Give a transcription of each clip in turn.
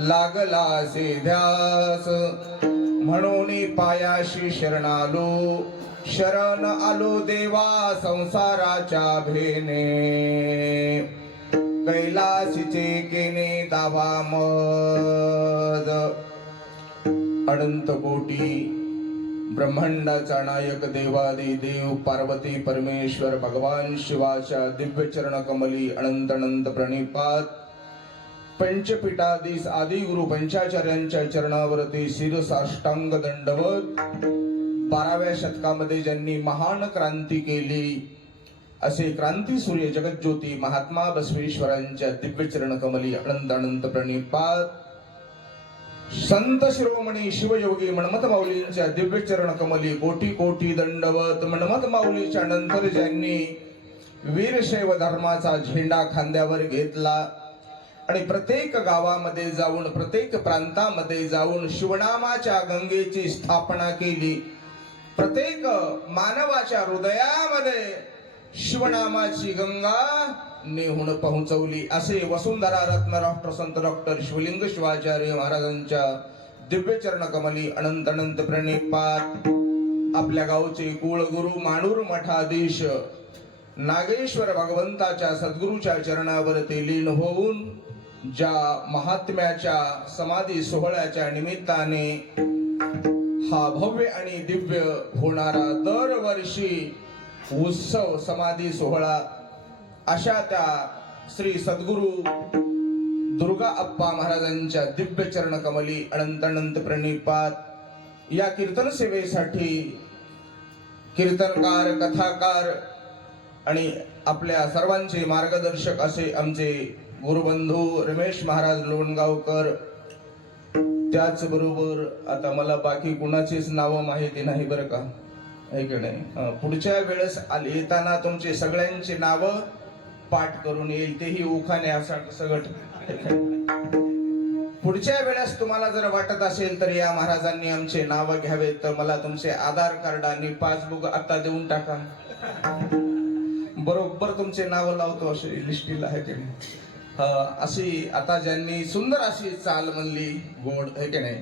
लागलासे ध्यास म्हणून पायाशी शरणालो, शरण आलो देवा संसाराच्या भेने. कैलासीचे केने दावा मज, अनंत कोटी ब्रह्मांडाचा नायक देवादी देव पार्वती परमेश्वर भगवान शिवाच्या दिव्य चरण कमली अनंत अनंत प्रणिपात. पंचपीठाधीश आदि गुरु पंचाचार्यांच्या चरणावरती शिरसाष्टांग दंडवत. 12व्या शतकामध्ये ज्यांनी महान क्रांती केली असे क्रांती सूर्य जगज्योती महात्मा बसवेश्वरांच्या दिव्य चरण कमली अनंत अनंत प्रणिपात. संत शिरोमणी शिवयोगी मन्मथ माऊलींच्या दिव्य चरण कमली कोटी कोटी दंडवत. मन्मथ माऊलीच्या नंतर ज्यांनी वीरशैव धर्माचा झेंडा खांद्यावर घेतला आणि प्रत्येक गावामध्ये जाऊन प्रत्येक प्रांतामध्ये जाऊन शिवनामाच्या गंगेची स्थापना केली. प्रत्येक मानवाच्या हृदयामध्ये शिवनामाची गंगा नेहून पोहोचवली असे वसुंधरा रत्न राष्ट्रसंत डॉक्टर शिवलिंग शिवाचार्य महाराजांच्या दिव्य चरण कमली अनंत अनंत प्रणिपात. आपल्या गावचे कुळगुरु माणूर मठाधीश नागेश्वर भगवंताच्या सद्गुरूच्या चरणावरती लीन होऊन ज्या महात्म्याच्या समाधी सोहळ्याच्या निमित्ताने हा भव्य आणि दिव्य होणारा दरवर्षी उत्सव समाधी सोहळा अशा त्या श्री सद्गुरु दुर्गा अप्पा महाराजांच्या दिव्य चरण कमली अनंत अनंत प्रणिपात. या कीर्तन सेवेसाठी कीर्तनकार कथाकार आणि आपल्या सर्वांचे मार्गदर्शक असे आमचे गुरुबंधू रमेश महाराज लोणगावकर. त्याचबरोबर आता मला बाकी कुणाचीच नावं माहिती नाही बरं का, आहे की नाही. पुढच्या वेळेस येताना तुमचे सगळ्यांची नावं पाठ करून येईल, तेही उखाणे सगळं. पुढच्या वेळेस तुम्हाला जर वाटत असेल तर या महाराजांनी आमचे नाव घ्यावेत तर मला तुमचे आधार कार्ड आणि पासबुक आता देऊन टाका, बरोबर तुमचे नाव लावतो असे लिस्टीला आहे की नाही. अशी आता ज्यांनी सुंदर अशी चाल म्हणली गोड, आहे की नाही.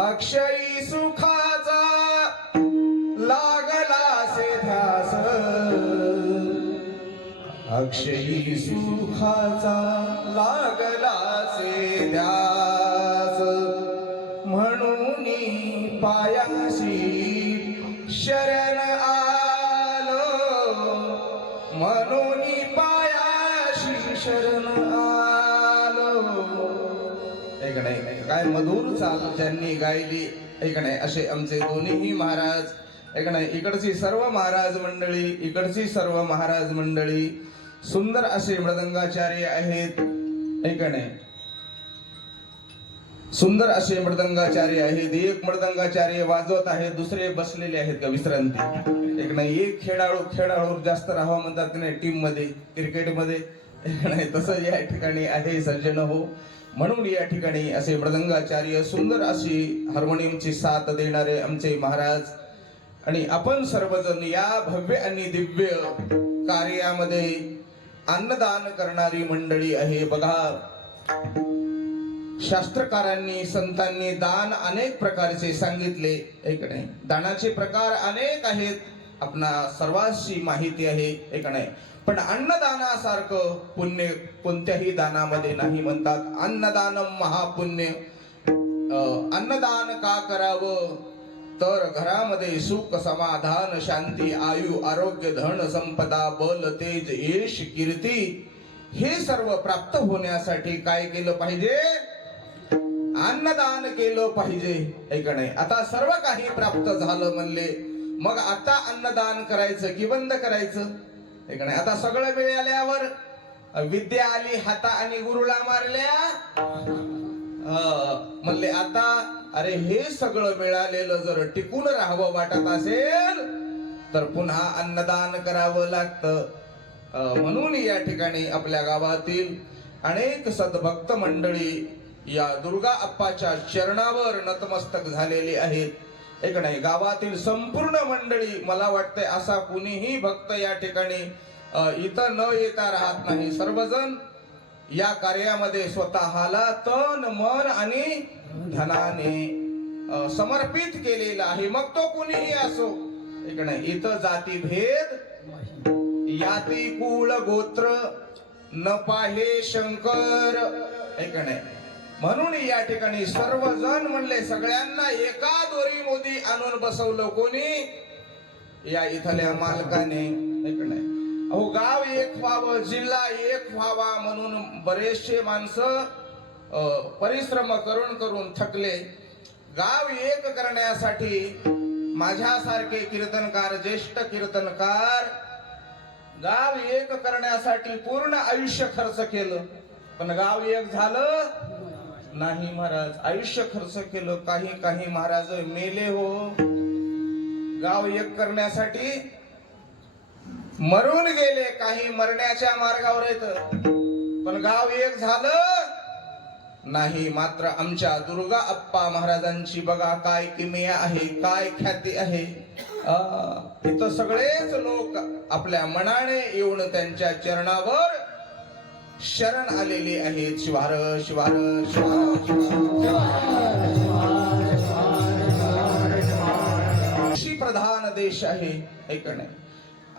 अक्षयी सुखाचा लागला से ध्यास, अक्षयी सुखाचा लागला से ध्यास म्हणून पायाशी शरण आलो, म्हणून पायाशी शरण आलो. एक नाही काय मधुर चाल ज्यांनी गायली, एक नाही असे आमचे दोन्ही महाराज, एक नाही इकडची सर्व महाराज मंडळी, इकडची सर्व महाराज मंडळी सुंदर असे मृदंगाचार्य आहेत, एक नाही सुंदर असे मृदंगाचार्य आहेत. एक मृदंगाचार्य वाजवत आहेत, दुसरे बसलेले आहेत का विश्रांती. एक नाही एक खेळाडू जास्त राहावं म्हणतात की नाही टीम मध्ये क्रिकेटमध्ये, एक नाही तसं या ठिकाणी आहे सज्जन हो. म्हणून या ठिकाणी असे मृदंगाचार्य सुंदर अशी हार्मोनियमची साथ देणारे आमचे महाराज आणि आपण सर्वजण या भव्य आणि दिव्य कार्यामध्ये अन्नदान करणारी मंडळी आहे. बघा शास्त्रकारांनी संतांनी दान अनेक प्रकारचे सांगितले, एक नाही दानाचे प्रकार अनेक आहेत, आपणा सर्वांची माहिती आहे, एक नाही. पण अन्नदानासारखं पुण्य कोणत्याही दानामध्ये नाही म्हणतात. अन्नदानम महापुण्य. अन्नदान का करावं तर घरामध्ये सुख समाधान शांती आयु आरोग्य धन संपदा बल तेज यश कीर्ती हे सर्व प्राप्त होण्यासाठी काय केलं पाहिजे, अन्नदान केलं पाहिजे, ऐक नाही. आता सर्व काही प्राप्त झालं म्हणले मग आता अन्नदान करायचं की बंद करायचं, ऐक नाही. आता सगळं मिळाल्यावर विद्या आली हाता आणि गुरुला मारल्या म्हणले आता अरे हे सगळं मिळालेलं जर टिकून राहावं वाटत असेल तर पुन्हा अन्नदान करावं लागतं. म्हणून या ठिकाणी आपल्या गावातील अनेक सद्भक्त मंडळी या दुर्गा अप्पाच्या चरणावर नतमस्तक झालेले आहेत, एक नाही. गावातील संपूर्ण मंडळी मला वाटतंय असा कुणीही भक्त या ठिकाणी इथं न येता राहत नाही. सर्वजण या कार्यामध्ये स्वतःला तन मन आणि धनाने समर्पित केलेला आहे. मग तो कोणीही असो. इथं जाती भेद याती कुळ गोत्र न पाहे शंकर. म्हणून या ठिकाणी सर्वजण म्हणले नसल्याना एका दोरी मोदी आणून बसवलं कोणी? या इथल्या मालकाने. अहो गाव एक व्हावं, जिल्हा एक व्हावा म्हणून बरेचसे माणसं परिश्रम करून करून थकले. गाव एक करण्यासाठी माझ्यासारखे कीर्तनकार, ज्येष्ठ कीर्तनकार गाव एक करण्यासाठी पूर्ण आयुष्य खर्च केलं, पण गाव एक झालं नाही महाराज. आयुष्य खर्च केलं, काही महाराज मेले हो. गाव एक करण्यासाठी मरून गेले, काही मरण्याच्या मार्गावर येत, पण गाव एक झालं नाही. मात्र आमच्या दुर्गा अप्पा महाराजांची बघा काय किमया आहे, काय ख्याती आहे. इथं सगळेच लोक आपल्या मनाने येऊन त्यांच्या चरणावर शरण आलेले आहेत. शिवार शिवार कृषी प्रधान देश आहे. ऐकणे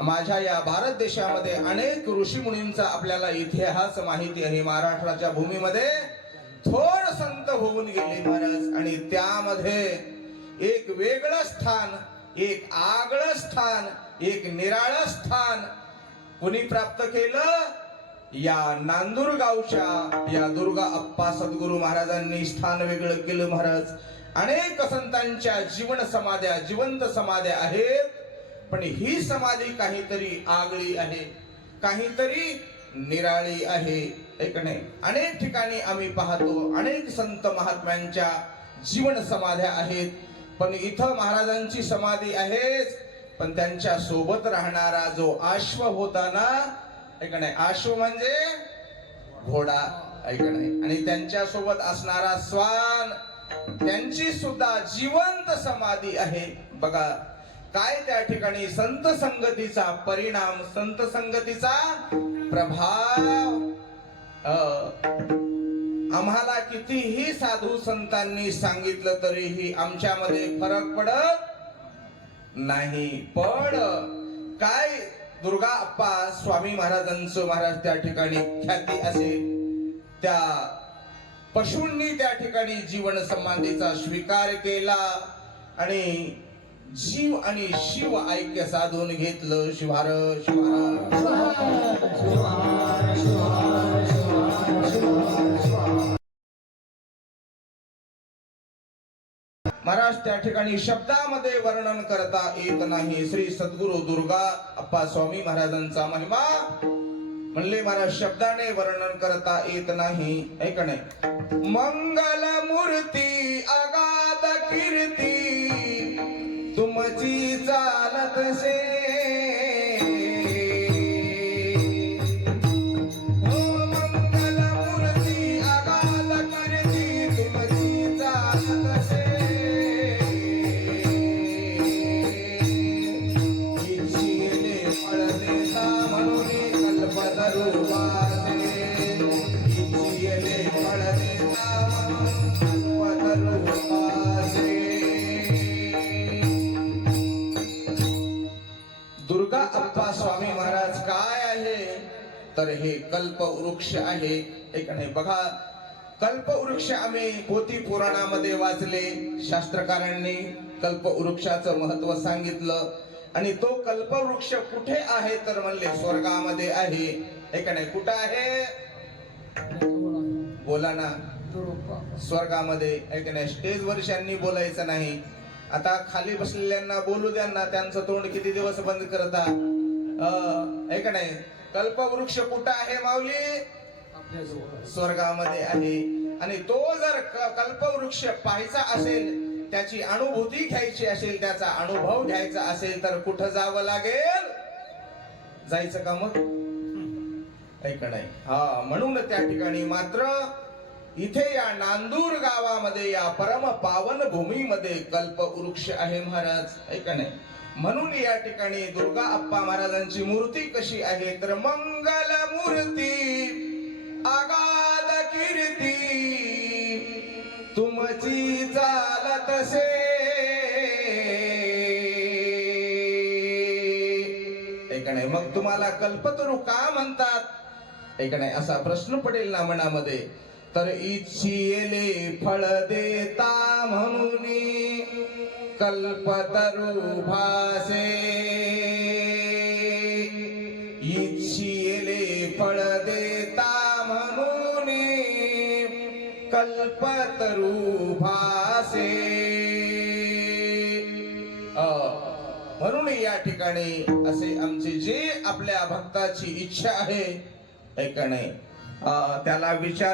माझ्या या भारत देशामध्ये अनेक ऋषी मुनींचा आपल्याला इतिहास माहिती आहे. महाराष्ट्राच्या भूमीमध्ये थोर संत होऊन गेले महाराज, आणि त्यामध्ये एक वेगळं स्थान, एक आगळं स्थान, एक निराळं स्थान कुणी प्राप्त केलं? या नांदूर गावच्या या दुर्गा अप्पा सद्गुरु महाराजांनी स्थान वेगळं केलं महाराज. अनेक संतांच्या जीवन समाध्या, जिवंत समाध्या आहेत, पण ही समाधी काहीतरी आगळी आहे, काहीतरी निराळी आहे. अनेक ठिकाणी आम्ही पाहतो अनेक संत महात्म्यांच्या जीवन समाध्या आहेत, पण इथं महाराजांची समाधी आहेच, पण त्यांच्या सोबत राहणारा जो अश्व होता ना, अश्व म्हणजे घोडा, आणि त्यांच्या सोबत असणारा स्वान, त्यांची सुद्धा जिवंत समाधी आहे. बघा काय त्या ठिकाणी संत संगतीचा परिणाम, संत संगतीचा प्रभाव. आम्हाला कितीही साधू संतांनी सांगितलं तरीही आमच्यामध्ये फरक पडत नाही. पण काय दुर्गा अप्पा स्वामी महाराजांचं महाराज त्या ठिकाणी ख्याती असेल, त्या पशूंनी त्या ठिकाणी जीवन समाधीचा स्वीकार केला आणि जीव आणि शिव ऐक्य साधून घेतलं. शिवार महाराज त्या ठिकाणी शब्दामध्ये वर्णन करता येत नाही. श्री सद्गुरु दुर्गा अप्पा स्वामी महाराजांचा महिमा म्हणले महाराज शब्दाने वर्णन करता येत नाही. मंगल मूर्ती अगाध कीर्ती तुमची चालत से, मंगल मूर्ती अगाध कीर्ती तुमची चालत से, इच्छिले फळदेता म्हणून कल्पतरू वासले, इच्छिले फळदेता म्हणून कल्पतरू वासले. दुर्गा अप्पा स्वामी महाराज काय आहे तर हे कल्पवृक्ष आहे. बघा कल्पवृक्ष आम्ही पोथी पुराणामध्ये वाचले, शास्त्रकारांनी कल्पवृक्षाचं महत्व सांगितलं, आणि तो कल्पवृक्ष कुठे आहे तर म्हणले स्वर्गामध्ये आहे. कुठं आहे बोला ना? स्वर्गामध्ये. स्टेज वर्षांनी बोलायचं नाही. आता खाली बसलेल्यांना बोलू द्या ना, त्यांचं तोंड किती दिवस बंद करता. कल्पवृक्ष कुठं आहे माऊली? स्वर्गामध्ये आहे. आणि तो जर कल्पवृक्ष पाहायचा असेल, त्याची अनुभूती घ्यायची असेल, त्याचा अनुभव घ्यायचा असेल तर कुठं जावं लागेल? जायचं का मग? म्हणून त्या ठिकाणी मात्र इथे या नांदूर गावामध्ये या परम पावन भूमीमध्ये कल्पवृक्ष आहे महाराज. म्हणून या ठिकाणी दुर्गा अप्पा महाराजांची मूर्ती कशी आहे तर मंगल मूर्ती आगाध कीर्ती तुमची चालत से ऐक नाही मग तुम्हाला कल्पतरू का म्हणतात ऐक नाही असा प्रश्न पडेल ना मनामध्ये तर इच्छिले फळ देता म्हणून कल्पतरू भासे इच्छिले फळ देता म्हणून कल्पतरू भासे म्हणून या ठिकाणी असे आमचे जे आपल्या भक्ताची इच्छा आहे ऐका नाही त्याला विचार